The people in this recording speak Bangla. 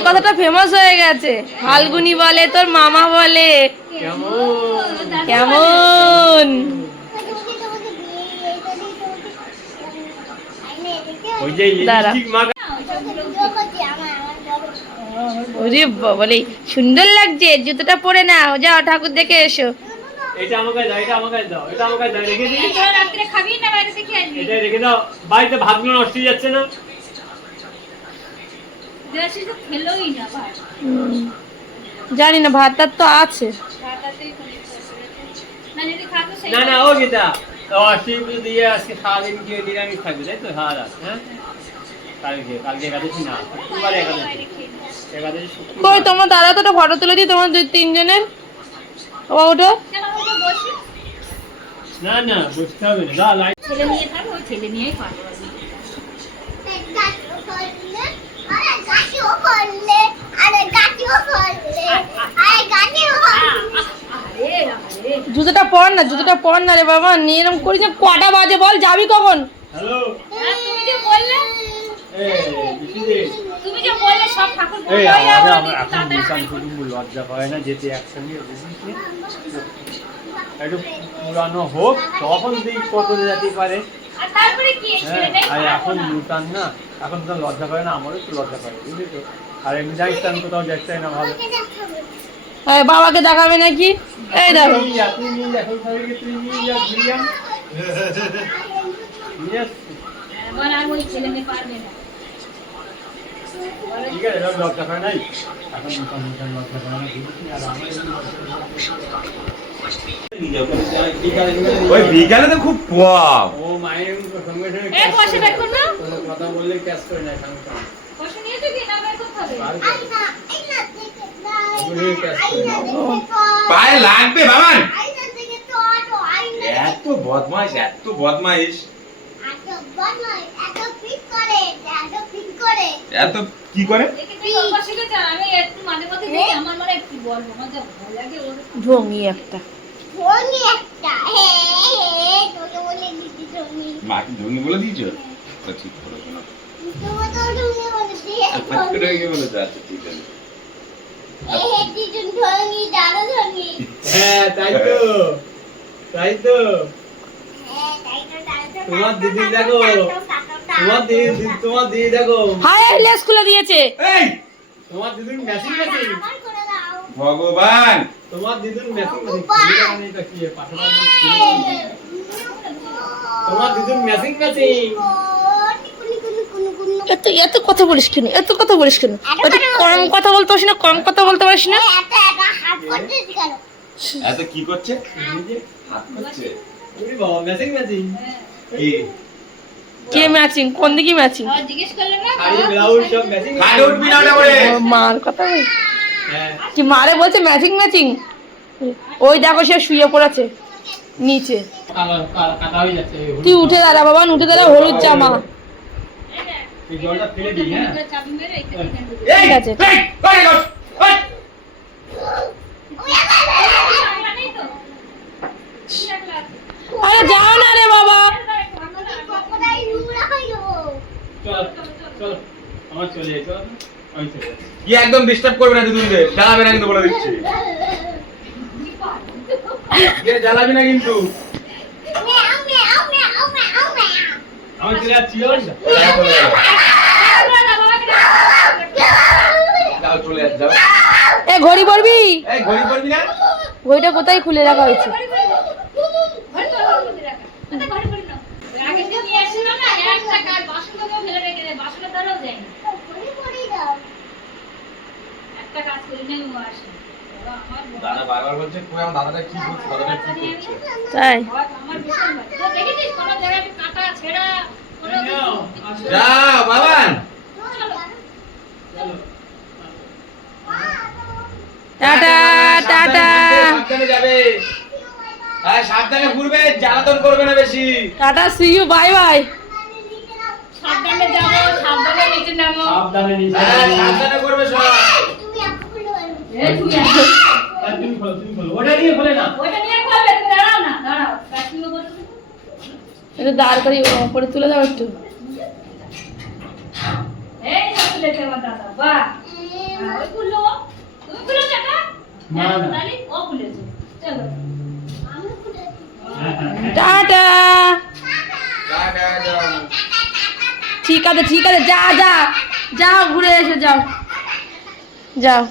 এই কথাটা ফেমাস হয়ে গেছে। ফাল্গুনি বলে তোর মামা বলে কেমন। ওরে বলে সুন্দর লাগছে, জুতোটা পরে নাও, যাও ঠাকুর দেখে এসো। এটা আমাকে দাও, এটা আমাকে দাও, এটা আমাকে দাও, রেখে দিই। এটা রাতে খাবি না বাইরে থেকে আসবি? এটা রেখে দাও, বাড়িতে ভাতগুলো নষ্ট হয়ে যাচ্ছে না। দেশে তো খেলোই না ভাত। জানি না ভাত টাত তো আছে। ভাতটাতেই না যদি খাতো সেই না ও গীতা তো অষ্টমী দিয়ে আজকে সারাদিন কি নিরামিষ থাকবে তাই তো? হ্যাঁ হ্যাঁ কালকে একাদশী না, শুক্রবার একাদশী। কই তোমার দাদা তো একটা ফটো তুলে দিই তোমার দুই তিনজনের। ওটা না না বুঝতে হবে না, লাইট ছেলে নিয়ে থাকো, ওই ছেলে নিয়েই পারবে। জুতোটা পর না, জুতোটা পর না রে বাবা, নিয়ে এরকম করিস না। কটা বাজে বল, যাবি কখন? হ্যালো তুমি যে বললে, তুমি যে বললে সব ঠাকুর এই এখন নিশান কুটুম্ব লজ্জা পায় না যেতে একসঙ্গে বুঝিস একটু পুরানো হোক তখন তুই কত যেতে পারে। আর তারপরে কি আর এখন নূতন না, এখন তো লজ্জা করে না, আমারও একটু লজ্জা করে বুঝলি তো। আর এমনি যাইস আমি কোথাও যাইতে চাই না ভালো। বাবাকে দেখাবে নাকি? এই দেখো তুই নিয়ে যা, এখন সবাইকে তুই নিয়ে যা, ঘুরিয়াম আমার আর ওই ছেলে মেয়ে পারবে না। ঠিক আছে, লজ্জা করে নাই এখন নূতন লজ্জা করে না, আর ওই বিকালে তো খুব কম। ও মায়ের সঙ্গে এই বসে দেখো না, কথা বললে ক্যাশ করে না সঙ্গে বসে নিয়েছো কি না বের করতে হবে? পায়ে লাগবে বাবান। এত বদমাইশ, এত বদমাইশ, এত কি করে? আমি একটু মাঝে মাঝে দেখি, আমার মানে কি বলবো, আমার যা ভালো লাগে ওর। ঢঙ্গি একটা। মাকে ঢঙ্গি বলে দিয়েছো তো? ঠিক করেছো না, বলেছো। আচ্ছা ঠিক আছে। হ্যাঁ তাই তো, তাই তো। তোমার দিদি দেখো, তোমার দিদি দেখো, হায় লেস খুলে দিয়েছে। এই তোমার দিদির মেশিন মেশিন, ভগবান, তোমার দিদির মেশিন মেশিন, তোমার দিদির মেশিন মেশিন। এত এত কথা বলিস কেন? এত কথা বলিস কেন? একটু কম কথা বলতে পারিস না? কম কথা বলতে পারিস না? এত কি করছে? হাত করছে ওরে বাবা, মেশিন মেশিন কি? কে ম্যাচিং? কোন দিকে ম্যাচিং? আর জিজ্ঞেস করলে না, শাড়ি ব্লাউজ সব মেশিন। কাটে উঠবি না ওটা বলে। মার কথা বল। হ্যাঁ কি মারে বলছে ম্যাচিং ম্যাচিং? ওই দেখো সে শুয়ে পড়েছে নিচে। কাটা হয়ে যাচ্ছে। তুই উঠে দাঁড়া বাবা, উঠে দাঁড়া, হলুদ জামা। এই জলটা ফেলে দিই। হ্যাঁ চাবি মেরে এই, ঠিক আছে। এই, এই, এই, আরে যাও না রে বাবা। চলো চলো, আমার চলে যাই, চলো আমি চলে যাচ্ছি। কি একদম ডিস্টার্ব করবে না দিদুনদের, জ্বালাবে না কিন্তু বলে দিচ্ছি। জ্বালাবি না কিন্তু। আমি চলে যাচ্ছি। যাও চলে যাও, যাও। এ ঘড়ি পরবি? এই ঘড়ি পরবি না? ঘড়িটা কোথায় খুলে রাখা হয়েছে? দাদা বারবার বলছে কই আমার দাদাটা কি করছে, দাদাটা কি করছে। তাই যা বাবান, টাটা টাটা সাবধানে যাবে। হ্যাঁ সাবধানে ঘুরবে, জ্বালাতন করবে না বেশি। Tata, see you, bye bye. সাবধানে যাবো, সাবধানে নিচে নামো। সাবধানে নিচে। হ্যাঁ সাবধানে করবে সব। তুমি খোলো, তুমি খোলো। ওটা নিয়ে খোলে না। ওইটা নিয়ে করবে, তুমি দাঁড়াও না, দাঁড়াও। প্যাকিংও করতে হবে। একটু দাঁড় করে উপরে তুলে দাও একটু। এই খুলেছে আমার দাদা, বাহ। হ্যাঁ, ওই খুললো ও। তুমি খুলেছো এটা? না, না। তাহলে ও খুলেছে। চলো। টাটা। টাটা যাও। ঠিক আছে ঠিক আছে, যা যা যাও ঘুরে এসো, যাও যাও।